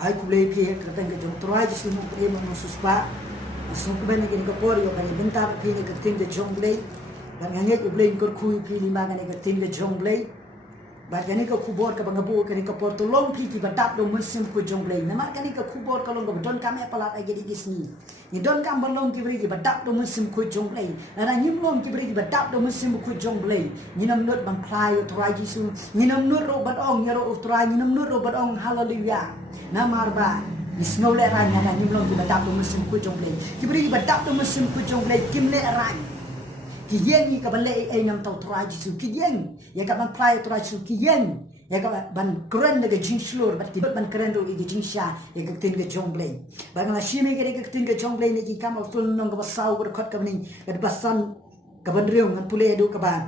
ai ku Blei pi ka tang ke jong Trai Jisu Khrist no suspa so ku ben ke Khubor yo kan bentar pi ke ting ke jong Blei ban nganget U Blei kyrkhu pi lima kan ke ting ke jong Blei ba kan ke Khubor ka bangabu kan ke por tolong pi ki badap do musim ku jong Blei nama kan ke Khubor kalong ke don Kam Apostol ge di sini ni don Kam balong ki beri ki badap do musim ku jong Blei ara nyim long ki beri ki badap do musim ku jong Blei ni nam not ban Phlai U Trai Jisu ni nam not ro bat ong ni ro U Trai ni nam not ro bat ong hallelujah namar ba isno le ran na ni long ki badap do musim ku jong Blei ki beri ki badap do musim ku jong Blei kim le ran ki yen ni ka ban le ai nam tau Trai Jisu ki yen ya ka ban Phlai Trai Jisu ki yen ya ka ban keren de jingshakri bat ki ban keren ro ki jingsha ya ka tin ke jong Blei ba ngala shime ke tin ke jong Blei ni ki Kam Apostol nong ka basau ko khot ka ni ka basan ka ban riu ngan pule do ka ban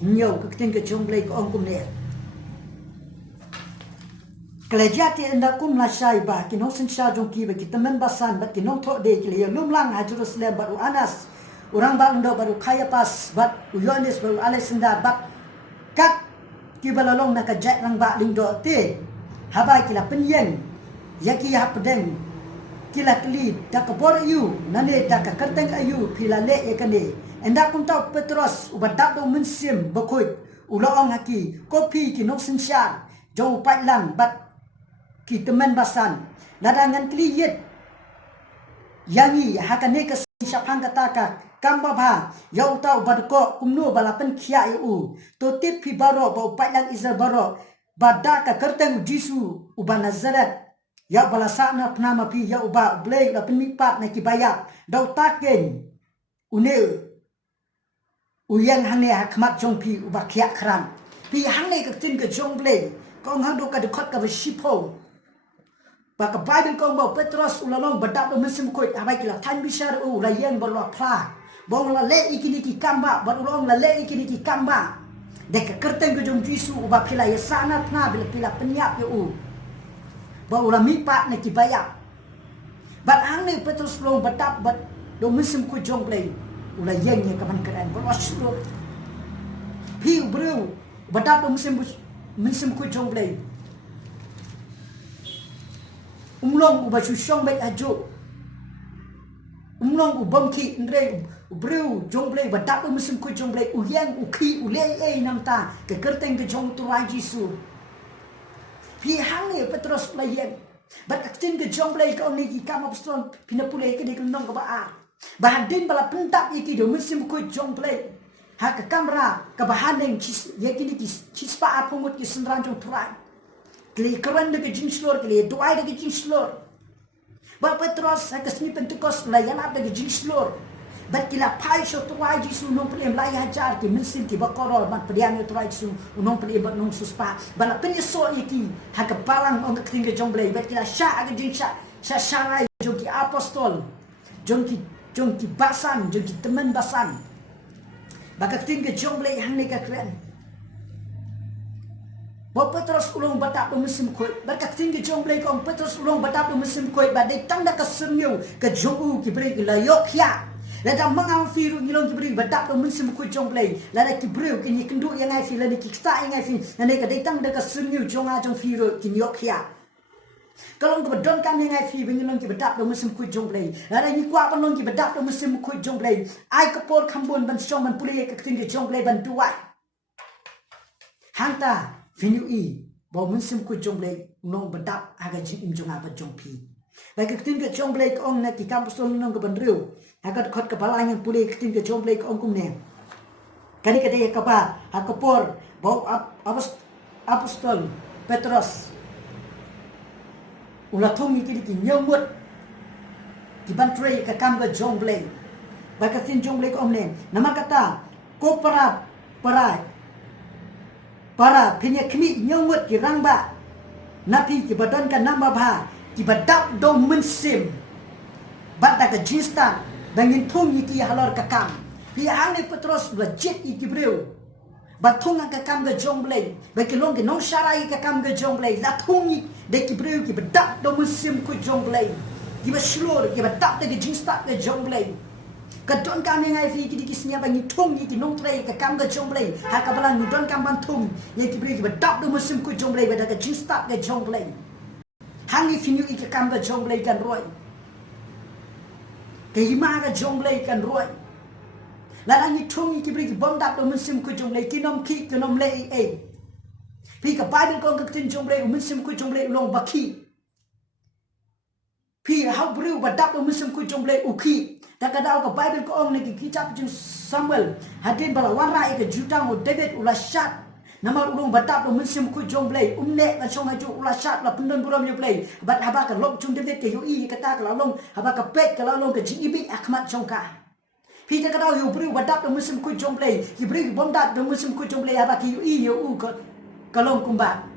nyo ka tin ke jong Blei ko ong kum ne Kelejati anda kum la shai ba ki no sin sha jong ki ba ki temen basan ba ki no tho de ki le lum lang ha Jerusalem baru Anas orang ba ndo baru Kayapas bat u Yohanes baru Alexander bat kat ki balalong na ka jet lang ba ling do te habai ki la penyen ya ki ha pedeng ki la kli da ka bor yu nane da ka kerteng ayu pi la le ya kane anda kum tau Petros u badap do Mynsiem Bakhuid u loong haki kopi ki no sin sha jong pai lang bat ki teman basan ladangan kliyet yangi hakane ka syapang kataka kam babha yau tau badko kumno balapan khia eu to tip pi baro ba pailang izar baro badaka kerteng Jisu uba Nazaret ya balasana pnama pi ya uba Blei la penipat na kibaya dau taken une uyang hane hakmat jong pi uba khia khram pi hane ka tin ka jong Blei ko ngang do ka de khot ka shipo Baka Bible kong ba Petros ulalong badap do Mynsiem Bakhuid abai kila tan bishar u la yang berlo pla bong la le ikini ki kamba bar ulong la le ikini ki kamba dek kerteng ke jong Jisu uba pila ya sana pna bila pila penyap ya u ba ula mipat na kibaya bat hang ne Petros long badap bat do Mynsiem Bakhuid jong Blei ula yang ya kaman keren berlo shlo pi briew badap do Mynsiem Bakhuid jong Blei umlong uba chushong bet ajo umlong ubam ki ndre briew jong Blei badap do Mynsiem Bakhuid jong Blei uyang ukhi ule ei nam ta ke kerteng ke jong Trai Jisu pi hang ne Petros la yang bat aktin ke jong Blei ko ni ki Kam Apostol pinapule ke ni nong ka ba ba din bala pentap iki do Mynsiem Bakhuid jong Blei ha ka kamera ka bahaneng yeki ni ki chispa apumut ki senran jong Trai kli keren de jingshakri kli doai de jingshakri ba Petros ka sni Pentecost la yan ab de jingshakri bat kila pai sho Trai Jisu nong pelem la hajar ki Mynsiem ki bakoro man pdiang U Trai Jisu nong pelem bat nong suspa bala penyeso iki ha ka balang ong ka tinga jong Blei bat kila sha ga jingshakri rai jong ki Apostol jong ki basan jong ki teman basan ba ka tinga jong Blei hang ne ka kren Ba Petros ulong badap do Mynsiem Bakhuid berkat tinggi jong Blei ko Petros ulong badap do Mynsiem Bakhuid ba de tang da ka sernyu ke jong ki Blei la yok ya la da mangang firu ngilong ki Blei badap do Mynsiem Bakhuid jong Blei la da ki briew ki ni kendu yang ai fi la ni ki sta yang ai fi na ne ka de tang da ka sernyu jong a jong firu ki yok ya kalong ko don kam yang ai fi ngilong ki badap do Mynsiem Bakhuid jong Blei la da ni kwa palong ki badap do Mynsiem Bakhuid jong Blei ai ka por khambon ban shong man pule ka tinggi jong Blei ban duai hangta Vinui ba Mynsiem Bakhuid jong Blei nong badap aga jing im jong apa jong pi ba ka tin ke jong Blei ko ong na ki Kam Apostol nong ka bandriu aga khot ka balang yang pule ka tin ke jong Blei ko ong kum ne kani ka de ka ba ha ka por ba Apostol Petros ula thong ki nyomut ki bantre ka kam ka jong Blei ba ka tin jong Blei ko ong ne nama kata ko para pinya kini nyomut ki rangba napi ki badan ka nama bha ki badap do Mynsiem bata ka jista dangin thung ki halor ka kam pi ang ne Petros legit ki briew bathung ka kam ka jong Blei ba ki long ki nong sharai ka kam ka jong Blei la thung de ki briew ki badap do Mynsiem Bakhuid jong Blei ki ba shlor ki badap de ki jista ka jong Blei ka don kam ngai fi ki kisnya ba ni thung ki nong Trai ka kam ka jong Blei ha ka balang ni don kam ban thung ye ki briew ki badap do Mynsiem Bakhuid jong Blei ba da ka jista ka jong Blei hangi finyu ika kamba jong blei kan roi ke hima ka jong blei kan roi lan angi thungi ki bri ki bom dap do Mynsiem Bakhuid jong blei kinom ki kinom le e pi ka Bible kong ka tin jong blei Mynsiem Bakhuid jong blei long bakhi pi how briew ba dap do Mynsiem Bakhuid jong blei uki ta ka daw ka Bible ko ong ne ki kitab jing Samuel hadin bala wara e ka jutang o David ula shat nama ulung batap do Mynsiem Bakhuid jong blei umne ka chong haju ula shat la pendon buram yo blei bat haba ka lok chung David ke yo i kata ka long haba ka pet ka long ka jibi akhmat chong ka pi ta ka daw yo briew batap do Mynsiem Bakhuid jong blei ki briew bom dap do Mynsiem Bakhuid jong blei haba ki yo i yo u ka long kumba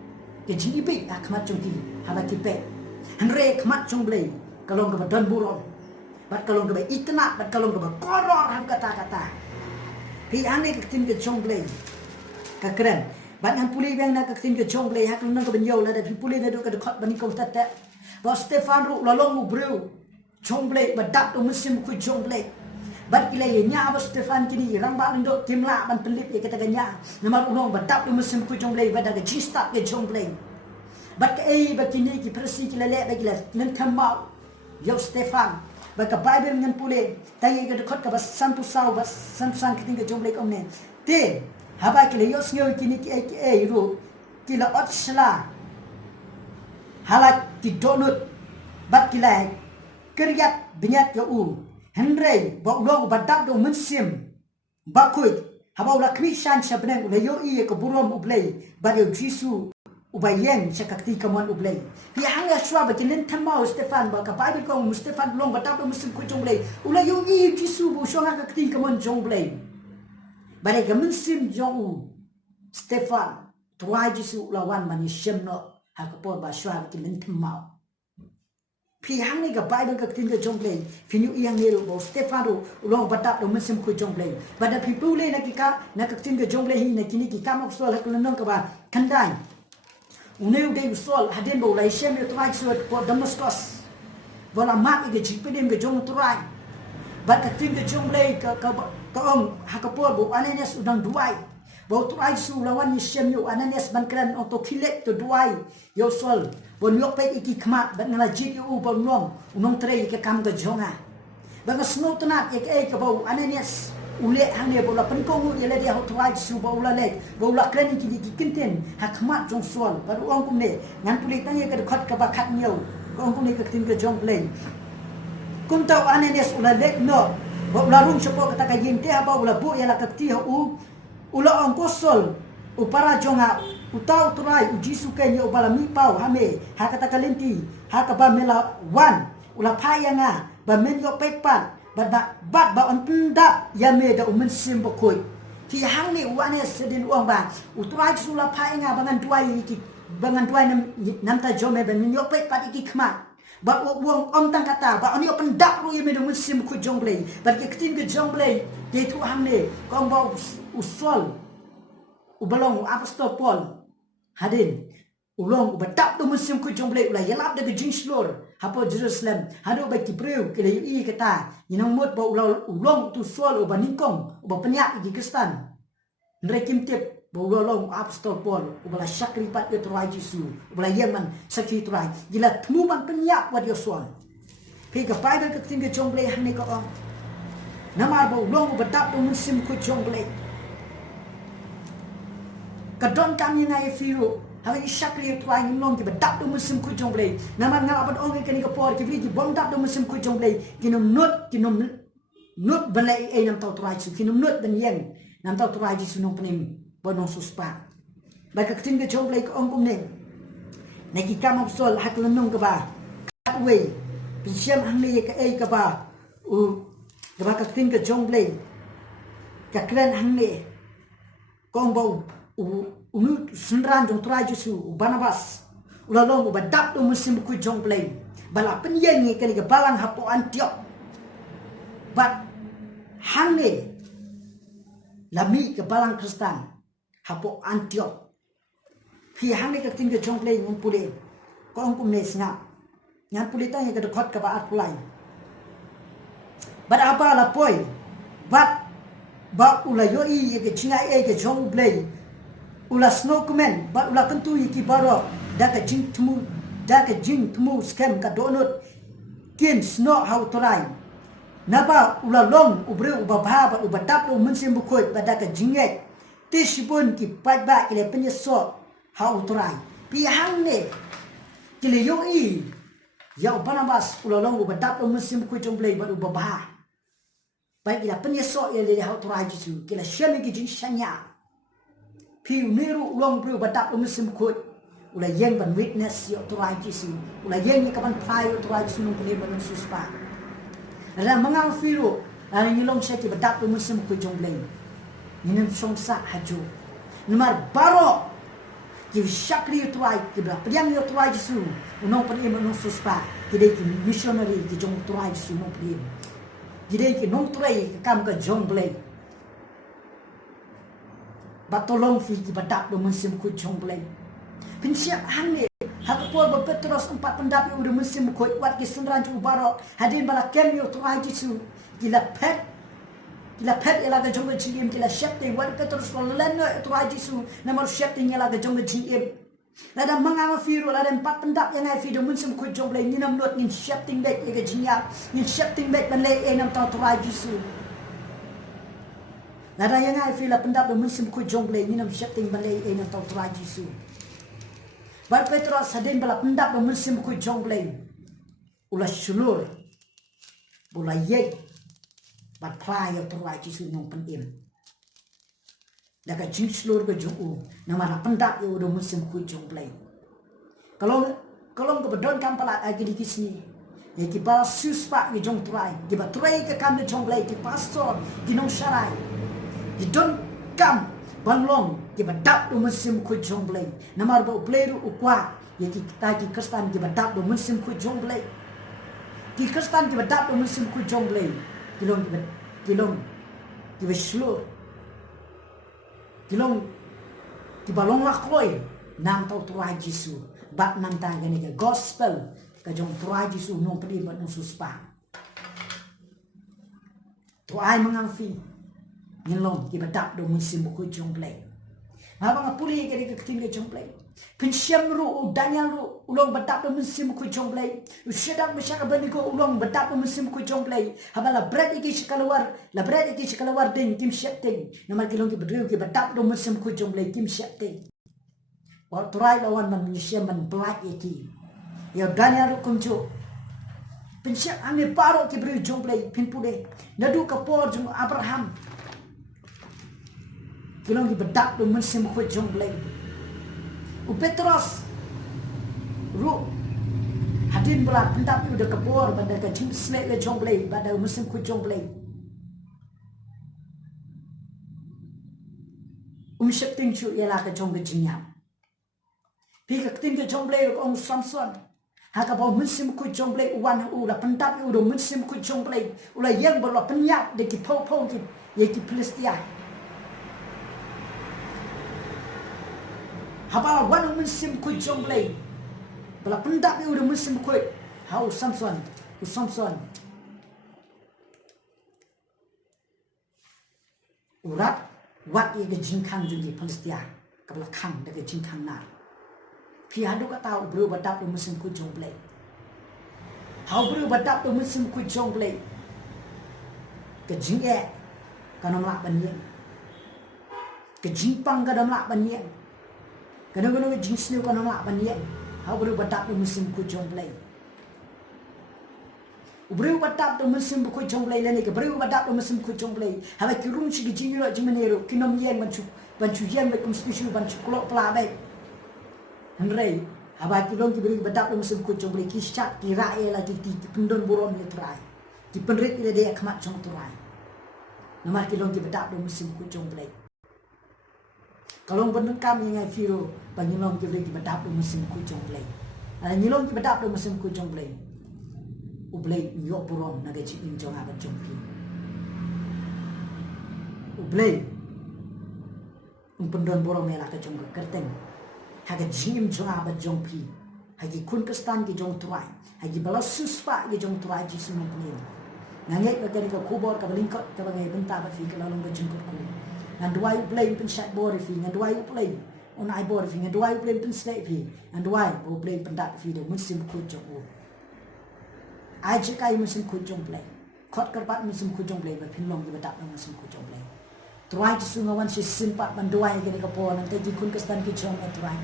ke jibi akhmat chong ki haba ki pet hanre akhmat chong blei ka long ka don buram bat ka long ka itna bat ka long ka koror ham kata pi ane ka tin ke jong blei ka keren ban han puli bang na ka tin ke jong blei hak nang ka ben yo la da puli na do ka khot ban ko tat ba Stefan ru la long breu jong blei ba dap do Mynsiem Bakhuid jong blei bat ilai nya ba Stefan kini rang ba ndo timla ban pelip e kata nya nama ulong ba dap do Mynsiem Bakhuid jong blei ba da ka jista ke jong blei bat ka e ba kini ki persi ki lele ba ki la nan thamau yo Stefan ba ka Bible ngan puli tayi ka khot ka ba santu sau ba san ki tin ke jong blei kom ne te haba kile yos ngeu kini ki ru kila otsla halat ti donut bat kila keryat binyat yo u henrei bo lo badap do Mynsiem Bakhuid haba ula krishan shabneng ula yo i ko burom U Blei ba yo Jisu ubayeng shakakti kamon U Blei pi hanga shwa ba kinen thamau Stefan ba ka Bible ko Stefan long badap do Mynsiem Bakhuid jong blei ula yo i Jisu bu shonga kakti kamon jong blei bare ka Mynsiem jong u Stefan Trai Jisu lawan mani shemno hakapor ba shwa ki min thamau pi hangi ka Bible ka tin ka jong blei finyu yang ne ro bo Stefan ro long batap do Mynsiem Bakhuid jong blei bada pi pule na ki ka na ka tin ka jong blei hi na kini ki Kam Apostol hak lan ka ba khandai uneu de usol hadin bo lai shem yo Trai Jisu po Damascus bola mat ige jipedem ka jong Trai bat ka tin ka jong blei ka ong hakapor bo Ananias udang duai bo Trai Jisu lawan ni shem yo Ananias ban kran to khilek to duai yo sol bon yok pe iki khmat ban ngala jit yo bo nom unong tre ke kam ka jonga ban sno tnat ek ka bo Ananias ule hange bo la pen kong ye le dia ho Trai Jisu bo la le bo la kran ki kinten hakmat jong sol ba ong kum ne ngan puli tang ye ka khot ka ba khat nyau ong kum ne ka tin ka jong blei kum tau Ananias ula le no bo la rung chopo kata ka yin te ba ula bo ya la ka ti ho ula ong kosol upara jonga utau Trai U Jisu Khrist yo bala mi pau hame hakata kalenti hakaba mela wan ula phayanga ba men yo pepat ba on punda ya me da Mynsiem Bakhuid ti hang ni wane sedin uang ba Trai Jisu la phayanga bangan tuai ki bangan tuai nam ta jome ben yo pepat iki khma ba uang om tang kata ba on yo pendak ru ya me da Mynsiem Bakhuid jong blei ba ki tin ke jong blei ke tu hang ni kong ba usol ubalong Apostol Paul hadin ulong ubatap do Mynsiem Bakhuid jong blei ula yalap de jingshakri hapo Jerusalem hado ba ki briew ke le i kata inang mot ba ulong tu sol uba ningkong uba penyak di Kristan ndre kimtip ba ulong Apostol Paul ubala shakri pat yo Trai Jisu ubala yeman sakri Trai gila tmuman penyak wa yo sol pe ka Bible ka tin ke jong blei hane ko namar ba ulong ubatap do Mynsiem Bakhuid jong blei kadon kami ngai firu hawi shakri Trai nong ki badap do Mynsiem Bakhuid jong blei namar ngala ban ong ke ni ko por ki vi bom dap do Mynsiem Bakhuid jong blei kinom not balai e nam tau Trai Jisu kinom not dan yen nam tau Trai Jisu nong pening bonong suspa ba ka tin ke jong blei ko ong kum ne na ki Kam Apostol hak lan nong ka ba we pi siam hang ne ka e ka ba u ba ka tin ke jong blei ka kren hang ne kong bau unu sunran jong Trai Jisu Barnabas ulalong badap do Mynsiem Bakhuid jong blei bala penyeng ni kali ke balang hapo Antiok bat hangne lami ke balang Kristen hapo Antiok hi hangne ke tin ke jong blei ngun pule ko ong kum ne snga ngan pule ta ye ke khot ka ba at pulai bat apa la poi bat ba ula yo i ye ke chingai e ke jong blei ula snow kumen ba ula kentu iki baro da ka jing tmu da ka jing tmu scam ka donut kin sno how to rai napa ulalong ubreu babha ba ubadap U Mynsiem Bakhuid pada ka jingek tisibun ki pajba ile penyeso how to rai pi hang ne kile yo i ya upanabas ulalong ubadap U Mynsiem Bakhuid jong Blei ba babha baik ila penyeso ile how to rai Jisu kila shemi ki jingshanya pi niru ulong breu badap U Mynsiem Bakhuid ula yang ban witness yo Trai Jisu ula yang ni kapan pai yo Trai Jisu nung ban suspa ra mangang firu la ni long shaki badap U Mynsiem Bakhuid jong Blei ni song sa haju numar baro jingshakri yo Trai kiba pdiang yo Trai Jisu nung ban suspa kidai ki missionary ki jong Trai Jisu nung ban kidai ki nung Trai kam ka jong Blei batolong fi ki badap U Mynsiem Bakhuid jong Blei pensiap hangi hakapor ba Petros 4 pendapi U Mynsiem Bakhuid wat ki sunran ju baro hadin bala kem yo Trai Jisu gila pet ila ga jong jim gila shepting wat Petros len Trai Jisu namar shepting ila ga jong jim lada mangama firu lada 4 pendap yang ai fi U Mynsiem Bakhuid jong Blei ni nam not ni shepting back ga jinya ni shepting back ban le nam ta Trai Jisu lada yang ai fi la pendap U Mynsiem Bakhuid jong Blei ni nam shepting ban le nam ta Trai Jisu Bar Petros hadin bala pendap U Mynsiem Bakhuid jong Blei ula sulur bula ye bar play yo Trai Jisu nong penim daga jing sulur ga jong namara pendap yo U Mynsiem Bakhuid jong Blei kalau ke bedon kam palat agi di kisni ye ki bala suspa gi jong Trai gi ba Trai ka kam jong Blei ki pastor gi nong sharai gi don kam banglong ki badap U Mynsiem Bakhuid jong Blei namar ba upleru ukwa ye ki kita ki Kristan ki badap U Mynsiem Bakhuid jong Blei ki Kristan ki badap U Mynsiem Bakhuid jong Blei kilong ki beslo kilong ki balong lakoy nam tau Trai Jisu bat nam ta gani ke gospel ka jong Trai Jisu nong pedi bat nong suspa to ai mangamfi ngilong ki badap U Mynsiem Bakhuid jong Blei habang apuli ke keting ke jong Blei pensiam ru Daniel ru ulong badap U Mynsiem Bakhuid jong Blei usyadang masyaka banigo ulong badap U Mynsiem Bakhuid jong Blei habala bread iki sekalawar ding kim shepting namar kilong ki bedriu ki badap U Mynsiem Bakhuid jong Blei kim shepting wa Trai lawan man menyesiam man black iki ya Daniel ru kunjo pensiap ame paro ki bedriu jong Blei pinpude nadu kapor jong Abraham kilong ki badap U Mynsiem Bakhuid jong Blei U Petros ru hadin belat pendap udah kebor pada ka jing slek le jong Blei pada U Mynsiem Bakhuid jong Blei shepting chu ialah ka jong jinya pi ka tin ka jong Blei ong Samson ha ka ba U Mynsiem Bakhuid jong Blei wan u la pendap u U Mynsiem Bakhuid jong Blei ula yang berla penyap de ki pau ki ye ki Palestia habala wan U Mynsiem Bakhuid jong Blei bala pendap u Mynsiem Bakhuid ha u Samson urat wat ye ke jingkhang jungi Palestia kabla khang de ke jingkhang nar pi hadu ka tau breu badap U Mynsiem Bakhuid jong Blei ha breu badap U Mynsiem Bakhuid jong Blei ke jinge kanam lak banien ke jingpang ka dam lak banien kadang-kadang ke jingsnu kanam lak banien ha breu badap U Mynsiem Bakhuid jong Blei breu badap U Mynsiem Bakhuid jong Blei lene ke breu badap U Mynsiem Bakhuid jong Blei ha ki rung chi jingiro jimenero kinom yen banchu yen be kum spesiu banchu klok pla be Henry haba ki long ki breu badap U Mynsiem Bakhuid jong Blei ki syak ki rae la ti pendon borom ni Trai ki penrit ile de khmat jong Trai namar ki long ki badap U Mynsiem Bakhuid jong Blei kalong benengkam yang ai firo pangilong ki breu ki badap U Mynsiem Bakhuid jong Blei ala ngilong ki badap U Mynsiem Bakhuid jong Blei U Blei yo borom na gaji in jong abat jong pi U Blei pendon borom mela ka jong kerteng haga jim jong abat jong pi hagi kun Kristan ki jong Trai hagi bala suspa ki jong Trai Jisu Khrist nganget ba ka Khubor ka balingkot ka bangai benta ba fi ka lalong ba jong kyrkhu ngan duai U Blei pensat bor fi ngan duai U Blei on ai bor fi ngadwai U Blei pen slay fi andwai U Blei pendat fi do Mynsiem Bakhuid jong u ai chikai Mynsiem Bakhuid jong Blei khot karpat Mynsiem Bakhuid jong Blei ba phinlong ki badak Mynsiem Bakhuid jong Blei Trai Jisu ngawan si simpat manduai kini kapo nang te jikun kestan ki jom etrai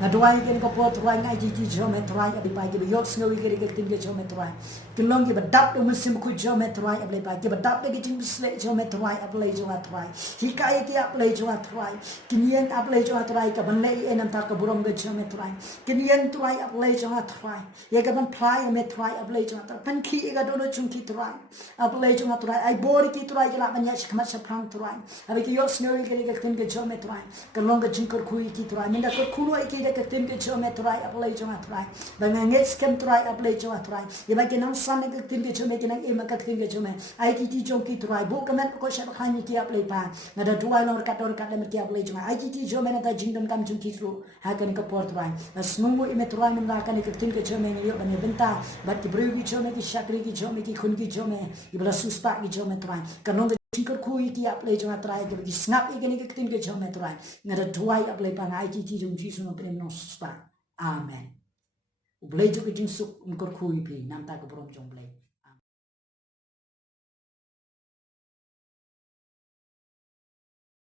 ngaduai kini kapo trai ngai ji jom etrai abi pai ki yok sngi kini ke tin ke jom etrai kilong ki badap do Mynsiem Bakhuid jom etrai abi pai ki badap de ki jing sle jom etrai abi jom etrai hikai ki abi jom etrai kinien abi jom etrai ka ban lei enam ta ka burom ke jom etrai kinien trai abi jom etrai ye ka ban plai me trai abi jom etrai pan ki ga do chung ki trai abi jom etrai ai bor ki trai ki la ban ya shkmat sa prang trai abi ki yok sngi kini ke tin ke jom etrai kalong ke jingkyrkhu ki trai minda kyrkhu no ki de ke tin ke jom etrai abi jom etrai ba ngai skem trai abi jom etrai ye ba ki nang san ke tin ke jom ki nang em ka tin ke jom ai ki jom ki trai bu kamet ko sha khani ki abi pa ngada duai lor kat le ki abi jom ai ki jom na ta jingdon kam chung ki thru ha kan ka por trai snungu im trai nam ga kan ke tin ke jom ni yo ban benta ba ki briew ki jom ki shakri ki jom ki khun ki jom ki bla suspa ki jom trai kanong kyrkhu ki abi jom trai ki snap ki ke tin ke jom trai ngada duai abi pa ai ki jom Jisu no prem no suspa amen U Blei jo ke jingsuk kyrkhu pi nam ta ka brom jong Blei